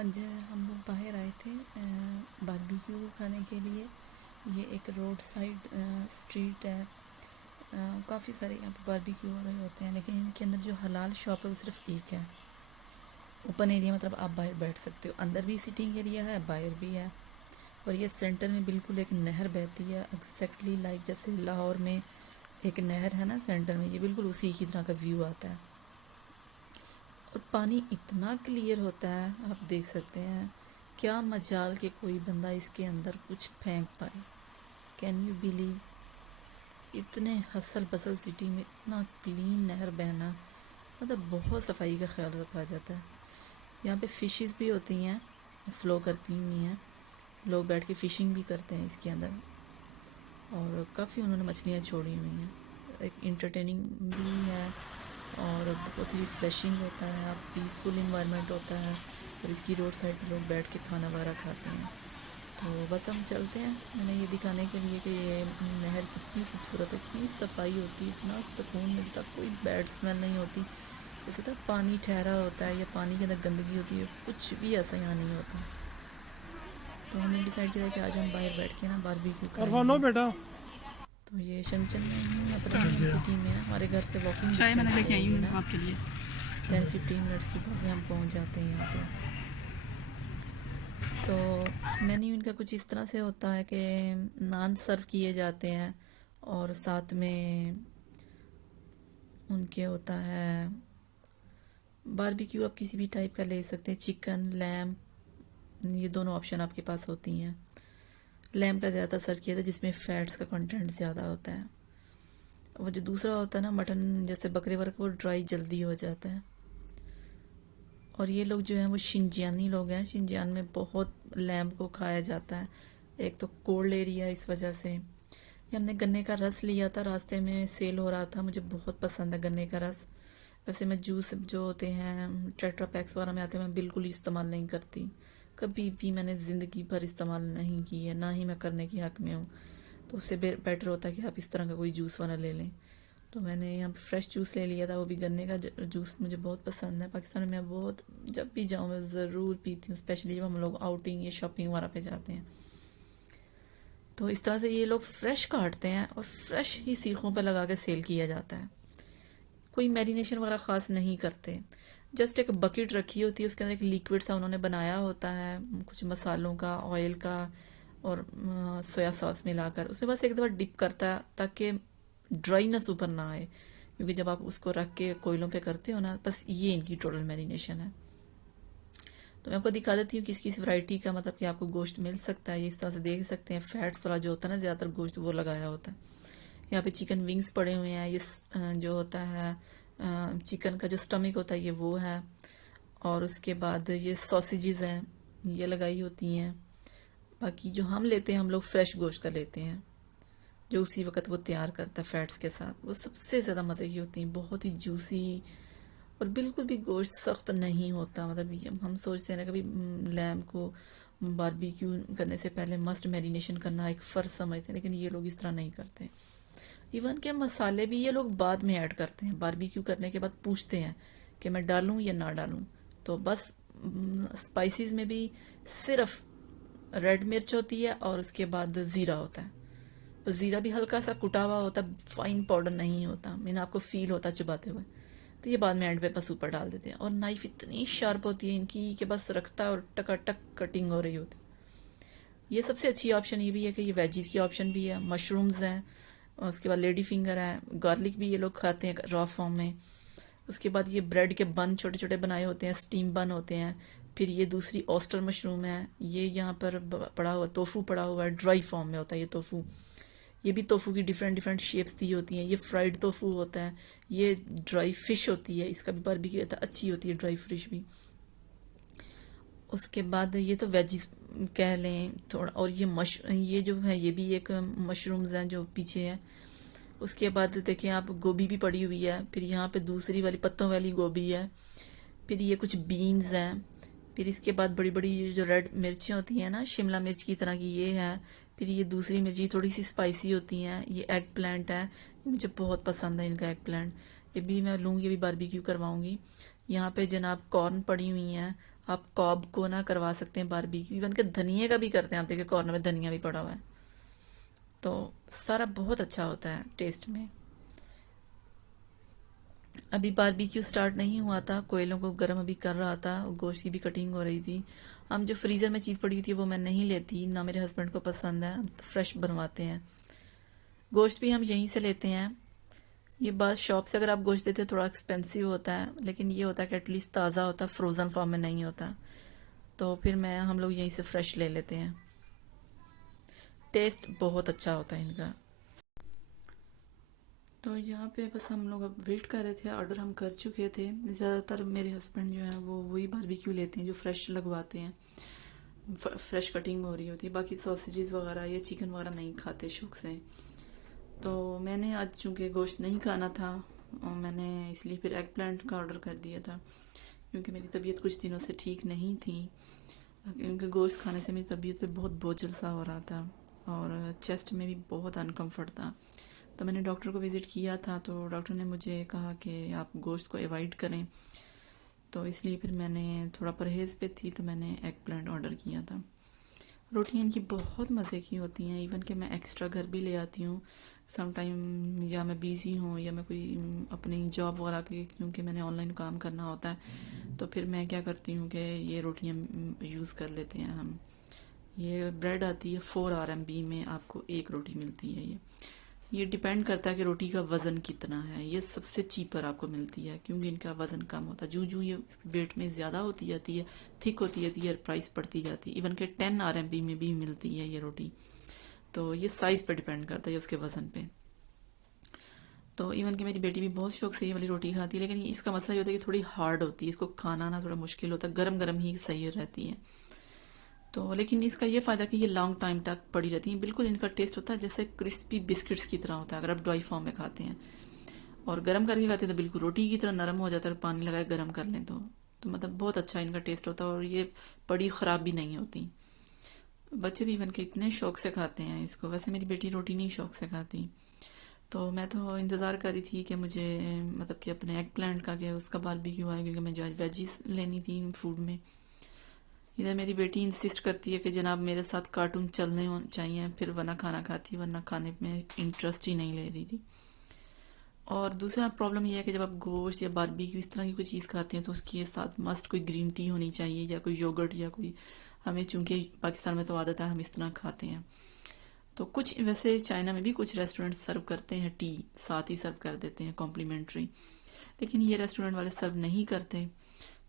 आज हम लोग बाहर आए थे बारबेक्यू खाने के लिए। ये एक रोड साइड स्ट्रीट है। काफ़ी सारे यहाँ पे बारबेक्यू हो रहे होते हैं, लेकिन इनके अंदर जो हलाल शॉप है वो सिर्फ एक है। ओपन एरिया मतलब आप बाहर बैठ सकते हो, अंदर भी सीटिंग एरिया है, बाहर भी है। और ये सेंटर में बिल्कुल एक नहर बहती है, एग्जैक्टली लाइक जैसे लाहौर में एक नहर है ना सेंटर में, ये बिल्कुल उसी की तरह का व्यू आता है। और पानी इतना क्लियर होता है, आप देख सकते हैं। क्या मजाल कि कोई बंदा इसके अंदर कुछ फेंक पाए। कैन यू बिलीव, इतने हसल पसल सिटी में इतना क्लीन नहर बहना, मतलब बहुत सफाई का ख्याल रखा जाता है। यहाँ पे फिशेस भी होती हैं, फ्लो करती हुई हैं। लोग बैठ के फ़िशिंग भी करते हैं इसके अंदर, और काफ़ी उन्होंने मछलियाँ छोड़ी हुई हैं। एक इंटरटेनिंग भी है और बहुत ही रिफ्रेशिंग होता है। आप पीसफुल इन्वायरमेंट होता है, और इसकी रोड साइड पे लोग बैठ के खाना वगैरह खाते हैं। तो बस हम चलते हैं, मैंने ये दिखाने के लिए कि ये नहर कितनी खूबसूरत है, इतनी सफाई होती है, इतना सुकून मिलता, कोई बैड स्मेल नहीं होती। जैसे तो पानी ठहरा होता है या पानी के अंदर गंदगी होती है, कुछ भी ऐसा यहाँ नहीं होता। तो हमने डिसाइड किया कि आज हम बाहर बैठ के ना बारबेक्यू अरफान लो खाएंगे। बेटा। तो ये शंचन में ही अपराधीन सिटी में है, हमारे घर से वॉकिंग चाय मैंने डिस्टेंस पे लेके है आई ये हूँ ना। आपके लिए। 10-15 मिनट्स की वॉक में हम पहुंच जाते हैं यहाँ पे। तो मेन्यू इनका कुछ इस तरह से होता है कि नान सर्व किए जाते हैं, और साथ में उनके होता है बारबेक्यू। आप किसी भी टाइप का ले सकते हैं, चिकन, लैम, ये दोनों ऑप्शन आपके पास होती हैं। लैम का ज़्यादा सर्व किया था जिसमें फ़ैट्स का कंटेंट ज़्यादा होता है। वो जो दूसरा होता है ना मटन, जैसे बकरे वर्ग, वो ड्राई जल्दी हो जाता है। और ये लोग जो हैं वो शिंजियानी लोग हैं, शिंजियान में बहुत लैम्प को खाया जाता है। एक तो कोल्ड एरिया इस वजह से। ये हमने गन्ने का रस लिया था, रास्ते में सेल हो रहा था, मुझे बहुत पसंद है गन्ने का रस। वैसे मैं जूस जो होते हैं टेट्रा पैक्स वगैरह में आते हैं, मैं बिल्कुल ही इस्तेमाल नहीं करती। कभी भी मैंने ज़िंदगी भर इस्तेमाल नहीं की है, ना ही मैं करने की हक़ में हूँ। तो उससे बेटर होता है कि आप इस तरह का कोई जूस वाला ले लें। तो मैंने यहाँ पे फ्रेश जूस ले लिया था, वो भी गन्ने का जूस मुझे बहुत पसंद है। पाकिस्तान में मैं बहुत, जब भी जाऊँ मैं ज़रूर पीती हूँ, स्पेशली जब हम लोग आउटिंग या शॉपिंग वगैरह पे जाते हैं। तो इस तरह से ये लोग फ्रेश काटते हैं और फ्रेश ही सीखों पे लगा के सेल किया जाता है। कोई मैरिनेशन वगैरह ख़ास नहीं करते। जस्ट एक बकेट रखी होती है, उसके अंदर एक लिक्विड सा उन्होंने बनाया होता है, कुछ मसालों का, ऑयल का और सोया सॉस मिलाकर उसमें बस एक दफ़ा डिप करता है ताकि ड्राईनेस ऊपर ना आए। क्योंकि जब आप उसको रख के कोयलों पे करते हो ना, बस ये इनकी टोटल मैरिनेशन है। तो मैं आपको दिखा देती हूँ किस किस वैरायटी का, मतलब कि आपको गोश्त मिल सकता है। ये इस तरह से देख सकते हैं, फैट्स वाला जो होता है ना, ज़्यादातर गोश्त वो लगाया होता है। यहाँ पे चिकन विंग्स पड़े हुए हैं, ये जो होता है चिकन का जो स्टमक होता है ये वो है। और उसके बाद ये सॉसेजेस हैं, ये लगाई होती हैं। बाकी जो हम लेते हैं, हम लोग फ्रेश गोश्त का लेते हैं, जो उसी वक्त वो तैयार करता है फैट्स के साथ। वो सबसे ज़्यादा मज़े की होती हैं, बहुत ही जूसी, और बिल्कुल भी गोश्त सख्त नहीं होता। मतलब हम सोचते हैं ना कभी लैम को बारबेक्यू करने से पहले मस्ट मैरिनेशन करना एक फ़र्ज समझते हैं, लेकिन ये लोग इस तरह नहीं करते। इवन के मसाले भी ये लोग बाद में ऐड करते हैं, बारबेक्यू करने के बाद पूछते हैं कि मैं डालूं या ना डालूं। तो बस स्पाइसेस में भी सिर्फ रेड मिर्च होती है और उसके बाद ज़ीरा होता है। और ज़ीरा भी हल्का सा कुटा हुआ होता है, फाइन पाउडर नहीं होता, मैंने आपको फील होता चुबाते हुए। तो ये बाद में एंड पे बस ऊपर डाल देते हैं। और नाइफ इतनी शार्प होती है इनकी कि बस रखता है और टकाटक कटिंग हो रही होती है। ये सबसे अच्छी ऑप्शन ये भी है कि ये वेजीज की ऑप्शन भी है, मशरूम्स हैं, और उसके बाद लेडी फिंगर है, गार्लिक भी ये लोग खाते हैं रॉ फॉर्म में। उसके बाद ये ब्रेड के बन छोटे छोटे बनाए होते हैं, स्टीम बन होते हैं। फिर ये दूसरी ऑस्टर मशरूम है, ये यहाँ पर पड़ा हुआ टोफू पड़ा हुआ है, ड्राई फॉर्म में होता है ये टोफू। ये भी टोफू की डिफरेंट डिफरेंट शेप्स दी होती हैं। ये फ्राइड टोफू होता है, ये ड्राई फिश होती है, इसका भी बारबेक्यू होता है, अच्छी होती है ड्राई फिश भी। उसके बाद ये तो वेजिस कह लें थोड़ा। और ये जो है ये भी एक मशरूम्स हैं जो पीछे है। उसके बाद देखें आप, गोभी भी पड़ी हुई है, फिर यहाँ पे दूसरी वाली पत्तों वाली गोभी है, फिर ये कुछ बीन्स हैं। फिर इसके बाद बड़ी बड़ी जो रेड मिर्चें होती हैं ना, शिमला मिर्च की तरह की, ये है। फिर ये दूसरी मिर्ची थोड़ी सी स्पाइसी होती हैं। ये एग प्लांट है, ये मुझे बहुत पसंद है इनका एग प्लांट। ये भी मैं लूँगी, ये भी बारबेक्यू करवाऊँगी। यहाँ पे जनाब कॉर्न पड़ी हुई हैं, आप कॉब को ना करवा सकते हैं बारबेक्यू, इवन के धनिए का भी करते हैं, आप देखिए कॉर्नर में धनिया भी पड़ा हुआ है। तो सारा बहुत अच्छा होता है टेस्ट में। अभी बारबेक्यू स्टार्ट नहीं हुआ था, कोयलों को गर्म अभी कर रहा था, गोश्त की भी कटिंग हो रही थी। हम जो फ्रीज़र में चीज़ पड़ी हुई थी वो मैं नहीं लेती, ना मेरे हस्बैंड को पसंद है, हम तो फ्रेश बनवाते हैं। गोश्त भी हम यहीं से लेते हैं। ये बात शॉप से अगर आप गोश्त देते हो थोड़ा एक्सपेंसिव होता है, लेकिन ये होता है कि एटलीस्ट ताज़ा होता है, फ्रोज़न फॉर्म में नहीं होता। तो फिर हम लोग यहीं से फ्रेश ले लेते हैं। टेस्ट बहुत अच्छा होता है इनका। तो यहाँ पे बस हम लोग अब वेट कर रहे थे, ऑर्डर हम कर चुके थे। ज़्यादातर मेरे हस्बैंड जो है वो वही बारबेक्यू लेते हैं जो फ्रेश लगवाते हैं, फ्रेश कटिंग हो रही होती है। बाकी सॉसेजेस वगैरह या चिकन वगैरह नहीं खाते शौक से। तो मैंने आज चूँकि गोश्त नहीं खाना था, और मैंने इसलिए फिर एग प्लांट का ऑर्डर कर दिया था, क्योंकि मेरी तबीयत कुछ दिनों से ठीक नहीं थी। क्योंकि गोश्त खाने से मेरी तबीयत पे बहुत बोझल सा हो रहा था, और चेस्ट में भी बहुत अनकम्फर्ट था। तो मैंने डॉक्टर को विज़िट किया था, तो डॉक्टर ने मुझे कहा कि आप गोश्त को अवॉइड करें। तो इसलिए फिर मैंने थोड़ा परहेज़ पे थी, तो मैंने एग प्लांट ऑर्डर किया था। रोटियाँ इनकी बहुत मज़े की होती हैं, इवन कि मैं एक्स्ट्रा घर भी ले आती हूँ सम टाइम, या मैं बिज़ी हूँ या मैं कोई अपनी जॉब वगैरह की, क्योंकि मैंने ऑनलाइन काम करना होता है। तो फिर मैं क्या करती हूँ कि ये रोटियाँ यूज़ कर लेते हैं हम। ये ब्रेड आती है 4 RMB में, आपको एक रोटी मिलती है। ये डिपेंड करता है कि रोटी का वज़न कितना है। ये सबसे चीपर आपको मिलती है, क्योंकि इनका वज़न कम होता है। जूँ ये वेट में ज़्यादा होती जाती है, थिक होती जाती है, प्राइस बढ़ती जाती है। इवन के 10 RMB में भी मिलती है ये रोटी। तो ये साइज़ पे डिपेंड करता है, उसके वज़न पे। तो इवन कि मेरी बेटी भी बहुत शौक से ये वाली रोटी खाती है, लेकिन इसका मसला ये होता है कि थोड़ी हार्ड होती है, इसको खाना ना थोड़ा मुश्किल होता है, गरम गरम ही सही रहती है। तो लेकिन इसका ये फ़ायदा कि ये लॉन्ग टाइम तक पड़ी रहती हैं। बिल्कुल इनका टेस्ट होता है जैसे क्रिस्पी बिस्किट्स की तरह होता है, अगर आप ड्राई फॉर्म में खाते हैं। और गर्म करके खाते हैं तो बिल्कुल रोटी की तरह नरम हो जाता है, पानी लगाए गर्म कर लें तो मतलब बहुत अच्छा इनका टेस्ट होता है, और ये बड़ी ख़राब भी नहीं होती। बच्चे भी इवन के इतने शौक से खाते हैं इसको। वैसे मेरी बेटी रोटी नहीं शौक से खाती। तो मैं तो इंतज़ार कर रही थी कि मुझे मतलब कि अपने एग प्लांट का कि उसका बारबेक्यू आए, क्योंकि मैं जो वेजीज लेनी थी फूड में। इधर मेरी बेटी इंसिस्ट करती है कि जनाब मेरे साथ कार्टून चलने चाहिए, फिर वरना खाना खाती, वरना खाने में इंटरेस्ट ही नहीं ले रही थी। और दूसरा प्रॉब्लम यह है कि जब आप गोश्त या बारबेक्यू इस तरह की कोई चीज़ खाते हैं तो उसके साथ मस्ट कोई ग्रीन टी होनी चाहिए, या कोई योगर्ट, या कोई, हमें चूंकि पाकिस्तान में तो आदत है हम इस तरह खाते हैं। तो कुछ वैसे चाइना में भी कुछ रेस्टोरेंट सर्व करते हैं, टी साथ ही सर्व कर देते हैं कॉम्प्लीमेंट्री, लेकिन ये रेस्टोरेंट वाले सर्व नहीं करते।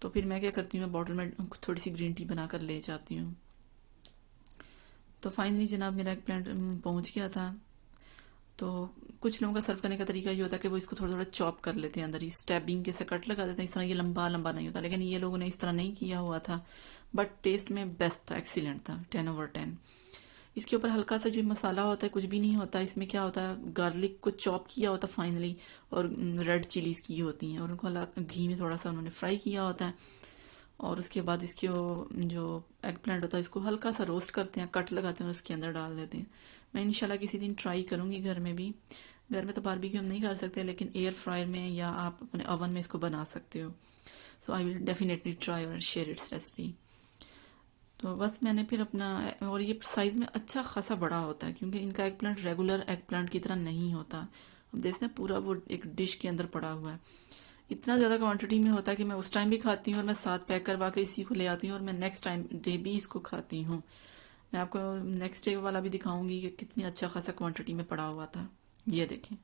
तो फिर मैं क्या करती हूँ, मैं बॉटल में थोड़ी सी ग्रीन टी बनाकर ले जाती हूँ। तो फाइनली जनाब मेरा एक प्लांट पहुँच गया था। तो कुछ लोगों का सर्व करने का तरीका ये होता है कि वो इसको थोड़ा थोड़ा चॉप कर लेते हैं, अंदर ही स्टैबिंग के से कट लगा देते हैं, इस तरह ये लंबा लंबा नहीं होता। लेकिन ये लोगों ने इस तरह नहीं किया हुआ था, बट टेस्ट में बेस्ट था, एक्सीलेंट था, 10/10। इसके ऊपर हल्का सा जो मसाला होता है, कुछ भी नहीं होता इसमें। क्या होता है, गार्लिक को चॉप किया होता फाइनली, और रेड चिलीज़ की होती हैं, और उनको घी में थोड़ा सा उन्होंने फ्राई किया होता है। और उसके बाद इसके जो एग प्लांट होता है इसको हल्का सा रोस्ट करते हैं, कट लगाते हैं और उसके अंदर डाल देते हैं। मैं इंशाल्लाह किसी दिन ट्राई करूँगी घर में भी। घर में तो बारबेक्यू हम नहीं कर सकते, लेकिन एयर फ्रायर में या आप अपने ओवन में इसको बना सकते हो। सो आई विल डेफिनेटली ट्राई और शेयर इट्स रेसिपी। तो बस मैंने फिर अपना, और ये साइज़ में अच्छा खासा बड़ा होता है, क्योंकि इनका egg plant regular egg plant की तरह नहीं होता। हम देखते हैं पूरा वो एक डिश के अंदर पड़ा हुआ है। इतना ज़्यादा क्वांटिटी में होता है कि मैं उस टाइम भी खाती हूँ, और मैं साथ पैक करवा के इसी को ले आती हूँ, और मैं नेक्स्ट टाइम डे भी इसको खाती हूँ। मैं आपको नेक्स्ट डे वाला भी दिखाऊंगी कि कितनी अच्छा खासा क्वांटिटी में पड़ा हुआ था। ये देखें।